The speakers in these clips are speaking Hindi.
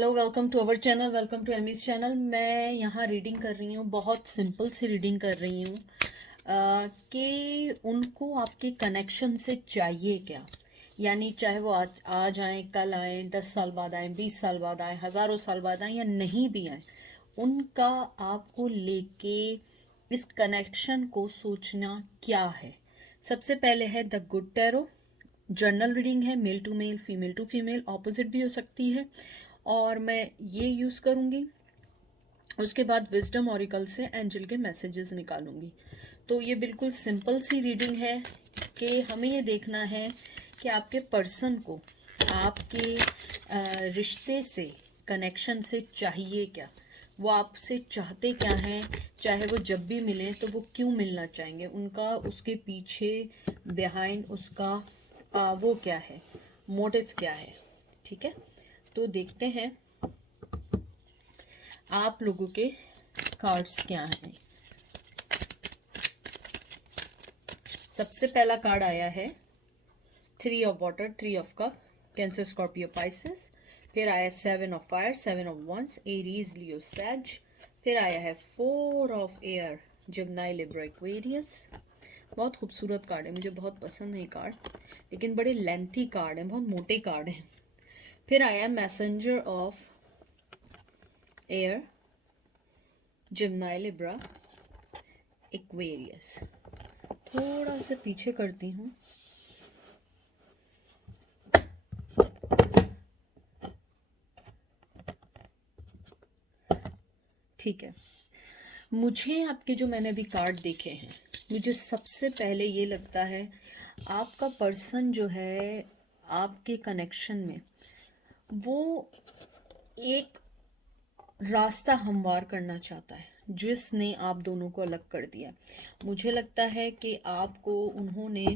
Hello, welcome to our channel, welcome to Amy's channel. मैं यहाँ रीडिंग कर रही हूँ, बहुत सिंपल सी रीडिंग कर रही हूँ कि उनको आपके कनेक्शन से चाहिए क्या। यानी चाहे वो आज आए, कल आए, 10 साल बाद आए, 20 साल बाद आए, हज़ारों साल बाद आए या नहीं भी आए, उनका आपको लेके इस कनेक्शन को सोचना क्या है। सबसे पहले है the good tarot. General reading है, male to male, female to female, opposite भी हो सकती है, और मैं ये यूज़ करूँगी। उसके बाद विजडम ऑरिकल से एंजल के मैसेजेस निकालूंगी। तो ये बिल्कुल सिंपल सी रीडिंग है कि हमें ये देखना है कि आपके पर्सन को आपके रिश्ते से, कनेक्शन से चाहिए क्या, वो आपसे चाहते क्या हैं। चाहे वो जब भी मिलें तो वो क्यों मिलना चाहेंगे, उनका उसके पीछे बिहाइंड उसका वो क्या है, मोटिव क्या है। ठीक है, तो देखते हैं आप लोगों के कार्ड्स क्या हैं। सबसे पहला कार्ड आया है 3 of water, 3 of cup, Cancer, Scorpio, Pisces. फिर आया 7 of fire, 7 of wands, Aries, Leo, Sag. फिर आया है 4 of air, Gemini, Libra, Aquarius. बहुत खूबसूरत कार्ड है, मुझे बहुत पसंद है ये कार्ड, लेकिन बड़े लेंथी कार्ड हैं, बहुत मोटे कार्ड हैं। फिर आया messenger of air, Gemini, Libra, Aquarius. थोड़ा सा पीछे करती हूँ। ठीक है, मुझे आपके जो मैंने अभी कार्ड देखे हैं, मुझे सबसे पहले ये लगता है आपका पर्सन जो है आपके कनेक्शन में, वो एक रास्ता हमवार करना चाहता है जिसने आप दोनों को अलग कर दिया। मुझे लगता है कि आपको उन्होंने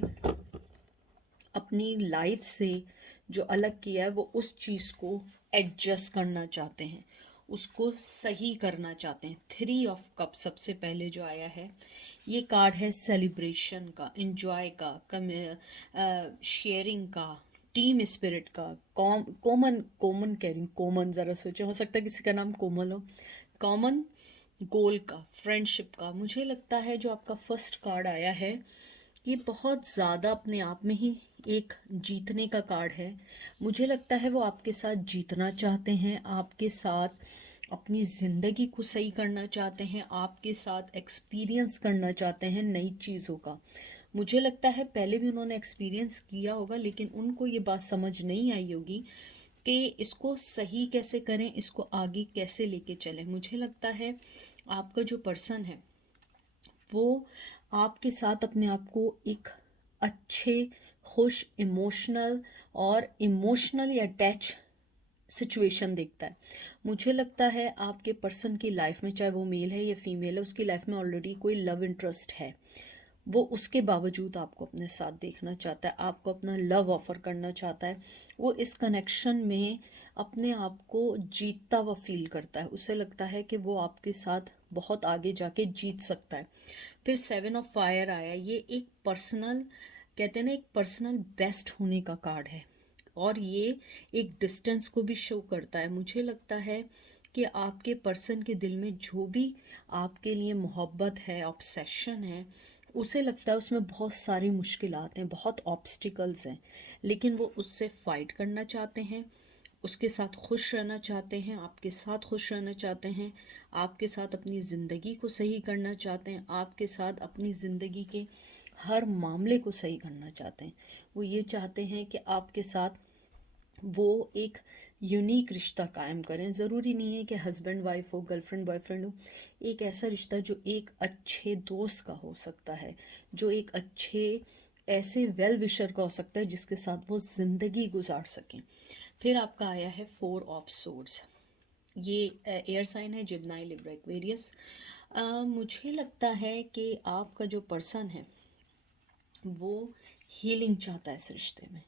अपनी लाइफ से जो अलग किया है, वो उस चीज़ को एडजस्ट करना चाहते हैं, उसको सही करना चाहते हैं। 3 ऑफ कप सबसे पहले जो आया है, ये कार्ड है सेलिब्रेशन का, इंजॉय का, शेयरिंग का, टीम स्पिरिट का, कॉमन कॉमन कह रही हूँ, कॉमन ज़रा सोचो, हो सकता है किसी का नाम कोमल हो। कॉमन गोल का, फ्रेंडशिप का। मुझे लगता है जो आपका फर्स्ट कार्ड आया है, ये बहुत ज़्यादा अपने आप में ही एक जीतने का कार्ड है। मुझे लगता है वो आपके साथ जीतना चाहते हैं, आपके साथ अपनी ज़िंदगी को सही करना चाहते हैं, आपके साथ एक्सपीरियंस करना चाहते हैं नई चीज़ों का। मुझे लगता है पहले भी उन्होंने एक्सपीरियंस किया होगा, लेकिन उनको ये बात समझ नहीं आई होगी कि इसको सही कैसे करें, इसको आगे कैसे लेके चलें। मुझे लगता है आपका जो पर्सन है वो आपके साथ अपने आप को एक अच्छे, खुश, इमोशनल और इमोशनली अटैच सिचुएशन देखता है। मुझे लगता है आपके पर्सन की लाइफ में, चाहे वो मेल है या फीमेल है, उसकी लाइफ में ऑलरेडी कोई लव इंटरेस्ट है। वो उसके बावजूद आपको अपने साथ देखना चाहता है, आपको अपना लव ऑफर करना चाहता है। वो इस कनेक्शन में अपने आप को जीतता हुआ फील करता है, उसे लगता है कि वो आपके साथ बहुत आगे जाके जीत सकता है। फिर 7 ऑफ फायर आया, ये एक पर्सनल, कहते हैं ना, एक पर्सनल बेस्ट होने का कार्ड है, और ये एक डिस्टेंस को भी शो करता है। मुझे लगता है कि आपके पर्सन के दिल में जो भी आपके लिए मोहब्बत है, ऑब्सेशन है, उसे लगता है उसमें बहुत सारी मुश्किलात हैं, बहुत ऑब्स्टिकल्स हैं, लेकिन वो उससे फाइट करना चाहते हैं, उसके साथ खुश रहना चाहते हैं, आपके साथ खुश रहना चाहते हैं, आपके साथ अपनी ज़िंदगी को सही करना चाहते हैं, आपके साथ अपनी ज़िंदगी के हर मामले को सही करना चाहते हैं। वो ये चाहते हैं कि आपके साथ वो एक यूनिक रिश्ता कायम करें। ज़रूरी नहीं है कि हस्बैंड वाइफ हो, गर्लफ्रेंड बॉयफ्रेंड हो। एक ऐसा रिश्ता जो एक अच्छे दोस्त का हो सकता है, जो एक अच्छे ऐसे वेल विशर का हो सकता है जिसके साथ वो ज़िंदगी गुजार सकें। फिर आपका आया है 4 ऑफ सोर्ड्स, ये एयर साइन है, जिम्नाई, लिब्रा, एक्वेरियस। मुझे लगता है कि आपका जो पर्सन है वो हीलिंग चाहता है इस रिश्ते में।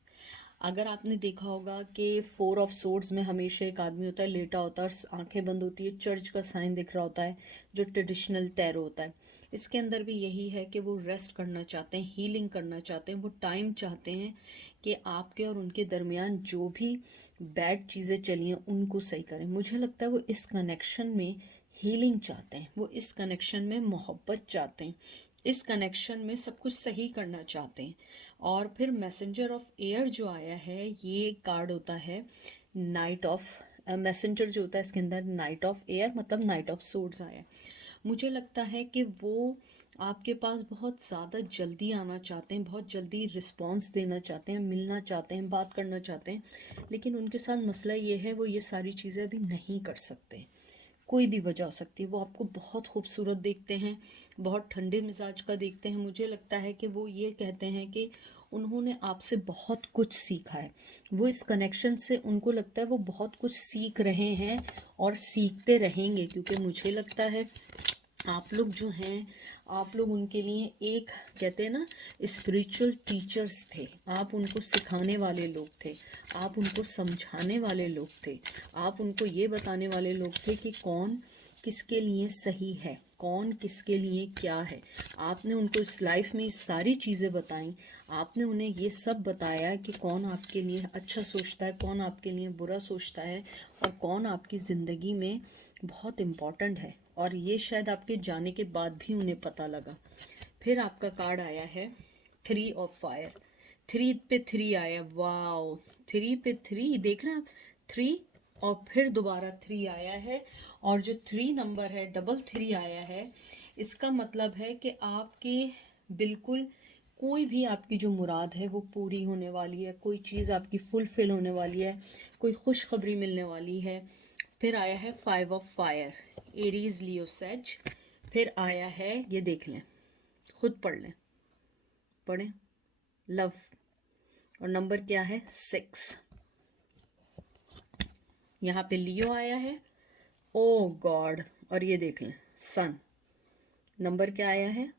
अगर आपने देखा होगा कि 4 ऑफ सोर्ड्स में हमेशा एक आदमी होता है, लेटा होता है और आंखें बंद होती है, चर्च का साइन दिख रहा होता है, जो ट्रेडिशनल टैरो होता है। इसके अंदर भी यही है कि वो रेस्ट करना चाहते हैं, हीलिंग करना चाहते हैं, वो टाइम चाहते हैं कि आपके और उनके दरमियान जो भी बैड चीज़ें चली हैं उनको सही करें। मुझे लगता है वो इस कनेक्शन में हीलिंग चाहते हैं, वो इस कनेक्शन में मोहब्बत चाहते हैं, इस कनेक्शन में सब कुछ सही करना चाहते हैं। और फिर मैसेंजर ऑफ एयर जो आया है, ये कार्ड होता है नाइट ऑफ मैसेंजर जो होता है इसके अंदर नाइट ऑफ एयर, मतलब नाइट ऑफ सोर्ड्स आया है। मुझे लगता है कि वो आपके पास बहुत ज़्यादा जल्दी आना चाहते हैं, बहुत जल्दी रिस्पॉन्स देना चाहते हैं, मिलना चाहते हैं, बात करना चाहते हैं, लेकिन उनके साथ मसला ये है वो ये सारी चीज़ें अभी नहीं कर सकते। कोई भी वजह हो सकती है। वो आपको बहुत खूबसूरत देखते हैं, बहुत ठंडे मिजाज का देखते हैं। मुझे लगता है कि वो ये कहते हैं कि उन्होंने आपसे बहुत कुछ सीखा है। वो इस कनेक्शन से उनको लगता है वो बहुत कुछ सीख रहे हैं और सीखते रहेंगे, क्योंकि मुझे लगता है आप लोग जो हैं, आप लोग उनके लिए एक कहते हैं ना स्पिरिचुअल टीचर्स थे। आप उनको सिखाने वाले लोग थे, आप उनको समझाने वाले लोग थे, आप उनको ये बताने वाले लोग थे कि कौन किसके लिए सही है, कौन किसके लिए क्या है। आपने उनको इस लाइफ में इस सारी चीज़ें बताई, आपने उन्हें ये सब बताया कि कौन आपके लिए अच्छा सोचता है, कौन आपके लिए बुरा सोचता है, और कौन आपकी ज़िंदगी में बहुत इम्पॉर्टेंट है। और ये शायद आपके जाने के बाद भी उन्हें पता लगा। फिर आपका कार्ड आया है 3 ऑफ फायर। 3 पे 3 आया, वाओ। 3 पे 3 देख रहे हैं आप, 3 और फिर दोबारा 3 आया है। और जो 3 नंबर है, डबल 3 आया है, इसका मतलब है कि आपके बिल्कुल कोई भी आपकी जो मुराद है वो पूरी होने वाली है, कोई चीज़ आपकी फुलफिल होने वाली है, कोई खुशखबरी मिलने वाली है। फिर आया है 5 of fire, Aries Leo says. फिर आया है, ये देख लें, खुद पढ़ लें, पढ़ें, लव। और नंबर क्या है? 6। यहाँ पे लियो आया है, ओ गॉड। और ये देख लें, सन। नंबर क्या आया है?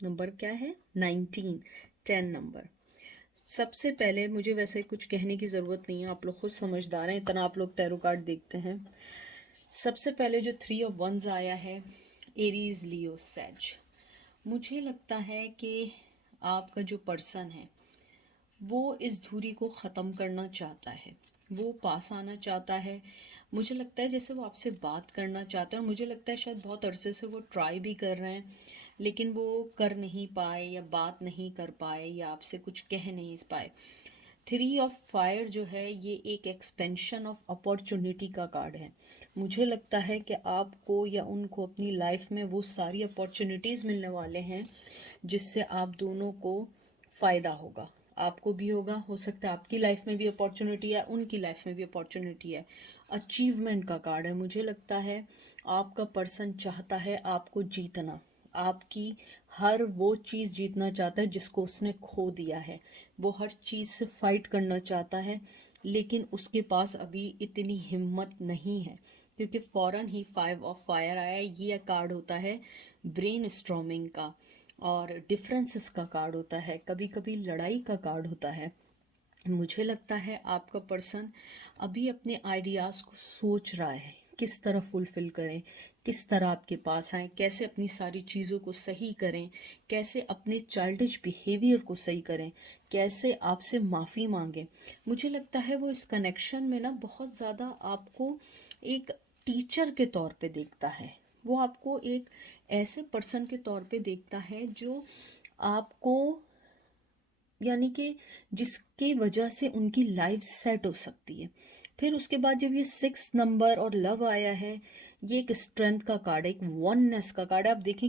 नंबर क्या है? 19, 10 नंबर। सबसे पहले मुझे वैसे कुछ कहने की ज़रूरत नहीं है, आप लोग खुद समझदार हैं, इतना आप लोग टैरो कार्ड देखते हैं। सबसे पहले जो 3 ऑफ वंस आया है, एरीज लियो सेज। मुझे लगता है कि आपका जो पर्सन है वो इस दूरी को ख़त्म करना चाहता है, वो पास आना चाहता है। मुझे लगता है जैसे वो आपसे बात करना चाहता है, और मुझे लगता है शायद बहुत अरसे से वो ट्राई भी कर रहे हैं, लेकिन वो कर नहीं पाए या बात नहीं कर पाए या आपसे कुछ कह नहीं पाए। 3 ऑफ फायर जो है ये एक एक्सपेंशन ऑफ अपॉर्चुनिटी का कार्ड है। मुझे लगता है कि आपको या उनको अपनी लाइफ में वो सारी अपॉर्चुनिटीज़ मिलने वाले हैं जिससे आप दोनों को फ़ायदा होगा। आपको भी होगा, हो सकता है आपकी लाइफ में भी अपॉर्चुनिटी है, उनकी लाइफ में भी अपॉर्चुनिटी है। अचीवमेंट का कार्ड है। मुझे लगता है आपका पर्सन चाहता है आपको जीतना, आपकी हर वो चीज़ जीतना चाहता है जिसको उसने खो दिया है। वो हर चीज़ से फाइट करना चाहता है, लेकिन उसके पास अभी इतनी हिम्मत नहीं है, क्योंकि फ़ौरन ही 5 ऑफ फायर आया है। ये कार्ड होता है ब्रेन स्ट्रॉमिंग का और डिफरेंसेस का कार्ड होता है, कभी कभी लड़ाई का कार्ड होता है। मुझे लगता है आपका पर्सन अभी अपने आइडियाज़ को सोच रहा है, किस तरह फुलफ़िल करें, किस तरह आपके पास आएँ, कैसे अपनी सारी चीज़ों को सही करें, कैसे अपने चाइल्डिश बिहेवियर को सही करें, कैसे आपसे माफ़ी मांगें। मुझे लगता है वो इस कनेक्शन में ना बहुत ज़्यादा आपको एक टीचर के तौर पे देखता है। वो आपको एक ऐसे पर्सन के तौर पे देखता है जो आपको, यानी कि जिसकी वजह से उनकी लाइफ सेट हो सकती है। फिर उसके बाद जब ये 6 नंबर और लव आया है, ये एक स्ट्रेंथ का कार्ड है, एक वननेस का कार्ड है। आप देखें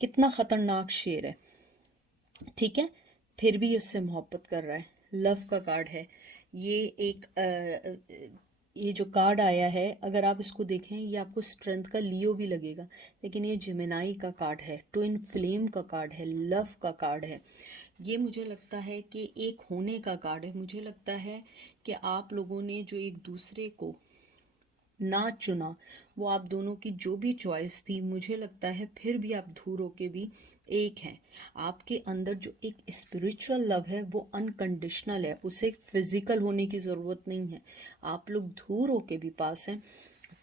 कितना ख़तरनाक शेर है, ठीक है, फिर भी उससे मोहब्बत कर रहा है। लव का कार्ड है ये। ये जो कार्ड आया है, अगर आप इसको देखें, ये आपको स्ट्रेंथ का लियो भी लगेगा, लेकिन ये जिमेनाई का कार्ड है, ट्विन फ्लेम का कार्ड है, लव का कार्ड है। ये मुझे लगता है कि एक होने का कार्ड है। मुझे लगता है कि आप लोगों ने जो एक दूसरे को ना चुना, वो आप दोनों की जो भी चॉइस थी, मुझे लगता है फिर भी आप दूर होके भी एक हैं। आपके अंदर जो एक स्पिरिचुअल लव है वो अनकंडीशनल है, उसे फिजिकल होने की ज़रूरत नहीं है। आप लोग दूर होके भी पास हैं,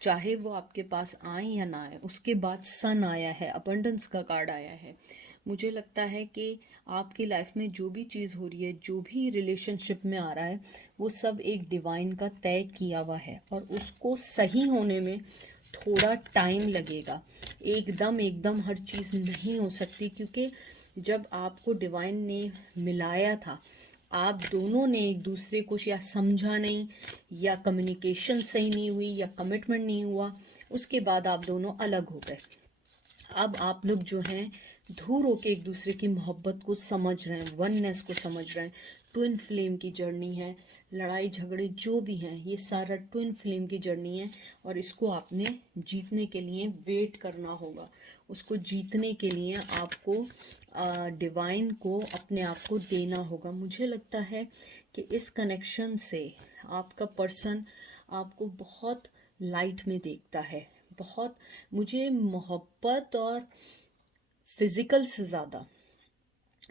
चाहे वो आपके पास आए या ना आए। उसके बाद सन आया है, अबंडेंस का कार्ड आया है। मुझे लगता है कि आपकी लाइफ में जो भी चीज़ हो रही है, जो भी रिलेशनशिप में आ रहा है, वो सब एक डिवाइन का तय किया हुआ है और उसको सही होने में थोड़ा टाइम लगेगा। एकदम एकदम हर चीज़ नहीं हो सकती, क्योंकि जब आपको डिवाइन ने मिलाया था, आप दोनों ने एक दूसरे को या समझा नहीं, या कम्युनिकेशन सही नहीं हुई, या कमिटमेंट नहीं हुआ, उसके बाद आप दोनों अलग हो गए। अब आप लोग जो हैं दूर होके एक दूसरे की मोहब्बत को समझ रहे हैं, वननेस को समझ रहे हैं। ट्विन फ्लेम की जर्नी है, लड़ाई झगड़े जो भी हैं ये सारा ट्विन फ्लेम की जर्नी है, और इसको आपने जीतने के लिए वेट करना होगा। उसको जीतने के लिए आपको डिवाइन को अपने आप को देना होगा। मुझे लगता है कि इस कनेक्शन से आपका पर्सन आपको बहुत लाइट में देखता है। बहुत, मुझे मोहब्बत और फिजिकल से ज़्यादा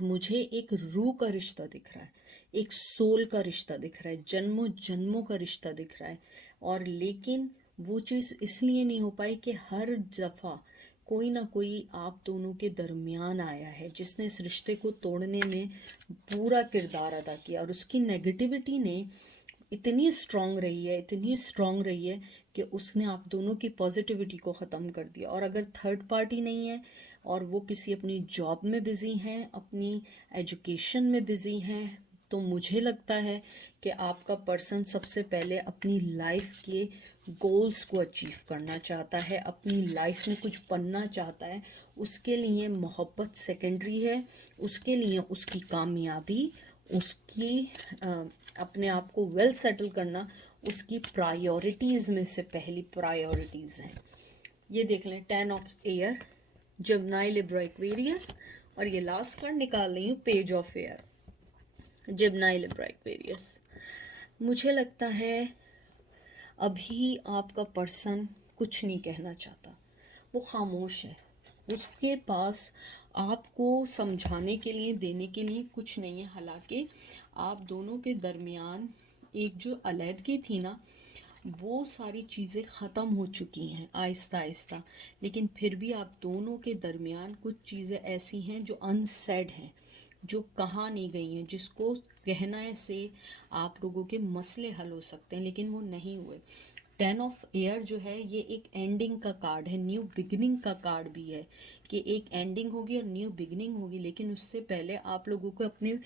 मुझे एक रूह का रिश्ता दिख रहा है, एक सोल का रिश्ता दिख रहा है, जन्मों जन्मों का रिश्ता दिख रहा है। और लेकिन वो चीज़ इसलिए नहीं हो पाई कि हर दफ़ा कोई ना कोई आप दोनों के दरमियान आया है जिसने इस रिश्ते को तोड़ने में पूरा किरदार अदा किया, और उसकी नेगेटिविटी ने इतनी स्ट्रांग रही है, इतनी स्ट्रांग रही है कि उसने आप दोनों की पॉजिटिविटी को ख़त्म कर दिया। और अगर थर्ड पार्टी नहीं है और वो किसी अपनी जॉब में बिज़ी हैं, अपनी एजुकेशन में बिज़ी हैं, तो मुझे लगता है कि आपका पर्सन सबसे पहले अपनी लाइफ के गोल्स को अचीव करना चाहता है, अपनी लाइफ में कुछ बनना चाहता है। उसके लिए मोहब्बत सेकेंडरी है, उसके लिए उसकी कामयाबी, उसकी अपने आप को वेल सेटल करना उसकी प्रायोरिटीज़ में से पहली प्रायोरिटीज़ हैं। ये देख लें, 10 of air, Gemini, Libra, Aquarius, और ये लास्ट कार्ड निकाल रही हूँ, page of air, Gemini, Libra, Aquarius. मुझे लगता है अभी आपका पर्सन कुछ नहीं कहना चाहता, वो खामोश है। उसके पास आपको समझाने के लिए, देने के लिए कुछ नहीं है। हालांकि आप दोनों के दरमियान एक जो अलहदगी थी ना, वो सारी चीज़ें ख़त्म हो चुकी हैं आहिस्ता आहिस्ता, लेकिन फिर भी आप दोनों के दरमियान कुछ चीज़ें ऐसी हैं जो अनसेड हैं, जो कहा नहीं गई हैं, जिसको कहने से आप लोगों के मसले हल हो सकते हैं, लेकिन वो नहीं हुए। 10 ऑफ एयर जो है ये एक एंडिंग का कार्ड है, न्यू बिगिनिंग का कार्ड भी है, कि एक एंडिंग होगी और न्यू बिगिनिंग होगी। लेकिन उससे पहले आप लोगों को अपने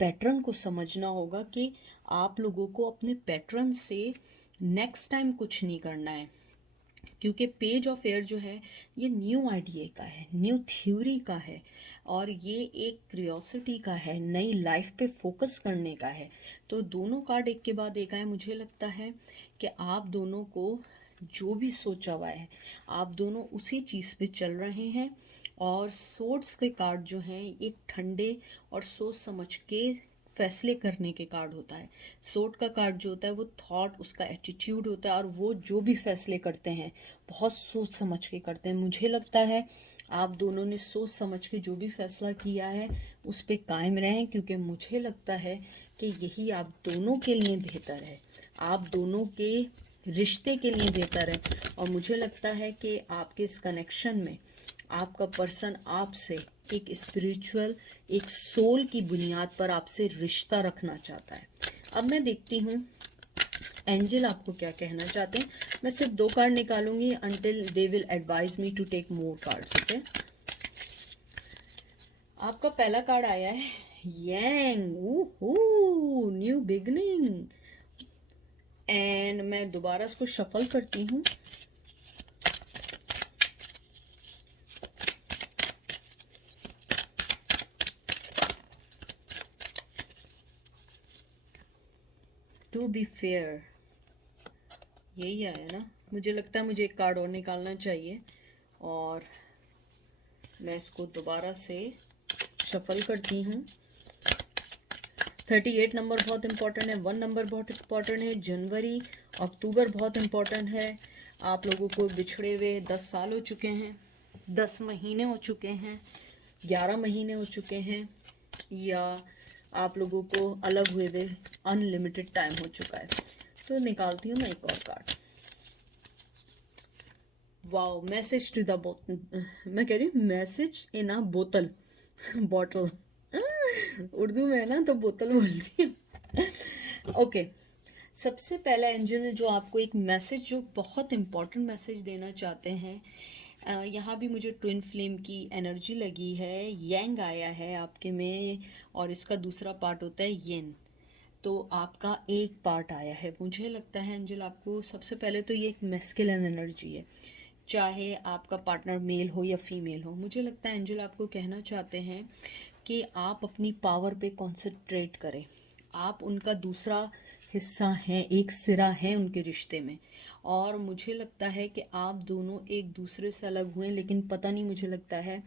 पैटर्न को समझना होगा कि आप लोगों को अपने पैटर्न से नेक्स्ट टाइम कुछ नहीं करना है, क्योंकि पेज ऑफ एयर जो है ये न्यू आइडिया का है, न्यू थ्योरी का है, और ये एक क्यूरियोसिटी का है, नई लाइफ पे फोकस करने का है। तो दोनों कार्ड एक के बाद एक आए। मुझे लगता है कि आप दोनों को जो भी सोचा हुआ है, आप दोनों उसी चीज़ पे चल रहे हैं। और सोर्ड्स के कार्ड जो हैं एक ठंडे और सोच समझ के फैसले करने के कार्ड होता है। सोर्ड का कार्ड जो होता है वो थॉट, उसका एटीट्यूड होता है, और वो जो भी फैसले करते हैं बहुत सोच समझ के करते हैं। मुझे लगता है आप दोनों ने सोच समझ के जो भी फैसला किया है उस पर कायम रहें, क्योंकि मुझे लगता है कि यही आप दोनों के लिए बेहतर है, आप दोनों के रिश्ते के लिए बेहतर है। और मुझे लगता है कि आपके इस कनेक्शन में आपका पर्सन आपसे एक स्पिरिचुअल, एक सोल की बुनियाद पर आपसे रिश्ता रखना चाहता है। अब मैं देखती हूँ एंजल आपको क्या कहना चाहते हैं। मैं सिर्फ 2 कार्ड निकालूंगी until they will advise me to take more cards. Okay, आपका पहला कार्ड आया है यांग, ओहो, न्यू बिगनिंग। एंड मैं दोबारा इसको शफल करती हूँ। टू बी फेयर, यही आया ना। मुझे लगता है मुझे एक कार्ड और निकालना चाहिए, और मैं इसको दोबारा से शफल करती हूँ। 38 नंबर बहुत इंपॉर्टेंट है, 1 नंबर बहुत इंपॉर्टेंट है, जनवरी, अक्टूबर बहुत इंपॉर्टेंट है, आप लोगों को बिछड़े हुए 10 साल हो चुके हैं, 10 महीने हो चुके हैं, 11 महीने हो चुके हैं, या आप लोगों को अलग हुए हुए अनलिमिटेड टाइम हो चुका है। तो निकालती हूँ मैं एक और card. Wow, message to the बोतल, मैं कह रही हूँ मैसेज इन अ बोतल, बॉटल। उर्दू में है ना तो बोतल बोलती हूँ। ओके, सबसे पहला एंजल जो आपको एक मैसेज, जो बहुत इम्पोर्टेंट मैसेज देना चाहते हैं, यहाँ भी मुझे ट्विन फ्लेम की एनर्जी लगी है, यंग आया है आपके में, और इसका दूसरा पार्ट होता है येन। तो आपका एक पार्ट आया है। मुझे लगता है एंजल आपको सबसे पहले तो ये एक मैस्कुलिन एनर्जी है, चाहे आपका पार्टनर मेल हो या फीमेल हो। मुझे लगता है एंजल आपको कहना चाहते हैं कि आप अपनी पावर पे कॉन्सेंट्रेट करें। आप उनका दूसरा हिस्सा हैं, एक सिरा है उनके रिश्ते में। और मुझे लगता है कि आप दोनों एक दूसरे से अलग हुए, लेकिन पता नहीं, मुझे लगता है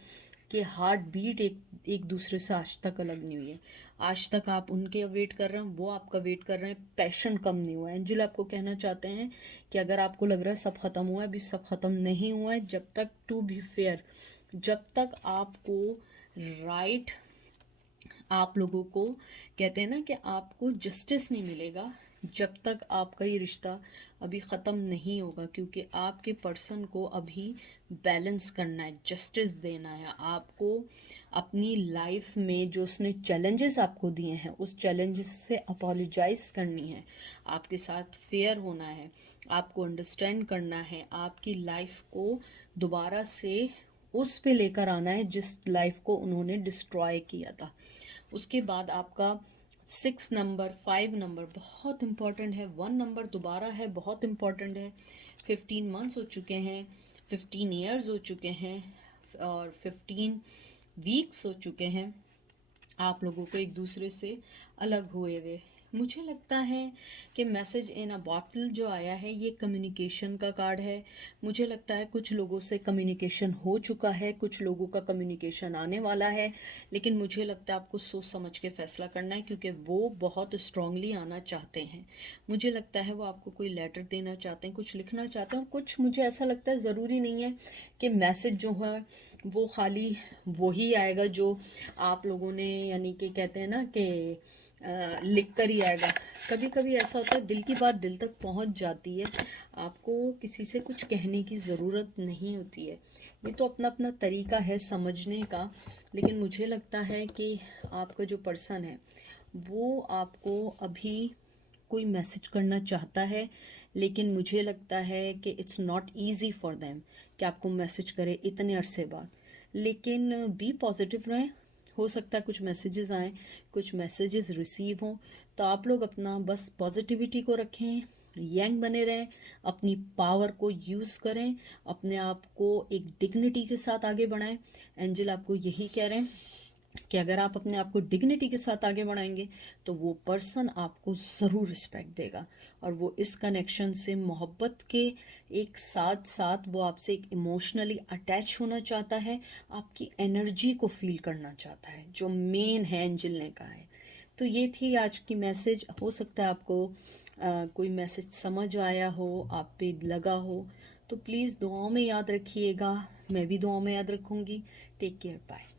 कि हार्ट बीट एक एक दूसरे से आज तक अलग नहीं हुई है। आज तक आप उनके वेट कर रहे हैं, वो आपका वेट कर रहे हैं, पैशन कम नहीं हुआ है। एंजल आपको कहना चाहते हैं कि अगर आपको लग रहा है सब ख़त्म हुआ है, अभी सब ख़त्म नहीं हुआ है। जब तक, टू बी फेयर, जब तक आपको राइट, आप लोगों को कहते हैं ना कि आपको जस्टिस नहीं मिलेगा, जब तक आपका ये रिश्ता अभी ख़त्म नहीं होगा। क्योंकि आपके पर्सन को अभी बैलेंस करना है, जस्टिस देना है आपको। अपनी लाइफ में जो उसने चैलेंजेस आपको दिए हैं, उस चैलेंजेस से अपोलोजाइज करनी है, आपके साथ फेयर होना है, आपको अंडरस्टैंड करना है, आपकी लाइफ को दोबारा से उस पे लेकर आना है जिस लाइफ को उन्होंने डिस्ट्रॉय किया था। उसके बाद आपका 6 नंबर, 5 नंबर बहुत इम्पॉर्टेंट है, 1 नंबर दोबारा है, बहुत इम्पॉर्टेंट है। 15 मंथ्स हो चुके हैं, 15 ईयर्स हो चुके हैं, और 15 वीक्स हो चुके हैं आप लोगों को एक दूसरे से अलग हुए हुए। मुझे लगता है कि मैसेज इन अ बॉटल जो आया है, ये कम्युनिकेशन का कार्ड है। मुझे लगता है कुछ लोगों से कम्युनिकेशन हो चुका है, कुछ लोगों का कम्युनिकेशन आने वाला है, लेकिन मुझे लगता है आपको सोच समझ के फ़ैसला करना है, क्योंकि वो बहुत स्ट्रांगली आना चाहते हैं। मुझे लगता है वो आपको कोई लेटर देना चाहते हैं, कुछ लिखना चाहते हैं। और कुछ, मुझे ऐसा लगता है ज़रूरी नहीं है कि मैसेज जो है वो खाली वही आएगा जो आप लोगों ने, यानी कि कहते हैं ना कि लिख कर ही आएगा। कभी कभी ऐसा होता है दिल की बात दिल तक पहुंच जाती है, आपको किसी से कुछ कहने की ज़रूरत नहीं होती है। ये तो अपना अपना तरीका है समझने का। लेकिन मुझे लगता है कि आपका जो पर्सन है वो आपको अभी कोई मैसेज करना चाहता है, लेकिन मुझे लगता है कि it's not easy for them कि आपको मैसेज करे इतने अरसे बाद। लेकिन बी पॉजिटिव रहें, हो सकता है कुछ मैसेजेस आएँ, कुछ मैसेजेस रिसीव हों, तो आप लोग अपना बस पॉजिटिविटी को रखें, यंग बने रहें, अपनी पावर को यूज़ करें, अपने आप को एक डिग्निटी के साथ आगे बढ़ाएं। एंजल आपको यही कह रहे हैं कि अगर आप अपने आप को डिग्निटी के साथ आगे बढ़ाएंगे तो वो पर्सन आपको ज़रूर रिस्पेक्ट देगा, और वो इस कनेक्शन से मोहब्बत के एक साथ साथ वो आपसे एक इमोशनली अटैच होना चाहता है, आपकी एनर्जी को फील करना चाहता है, जो मेन है एंजल ने कहा है। तो ये थी आज की मैसेज। हो सकता है आपको कोई मैसेज समझ आया हो, आप पे लगा हो, तो प्लीज़ दुआओं में याद रखिएगा, मैं भी दुआओं में याद रखूँगी। Take care, bye.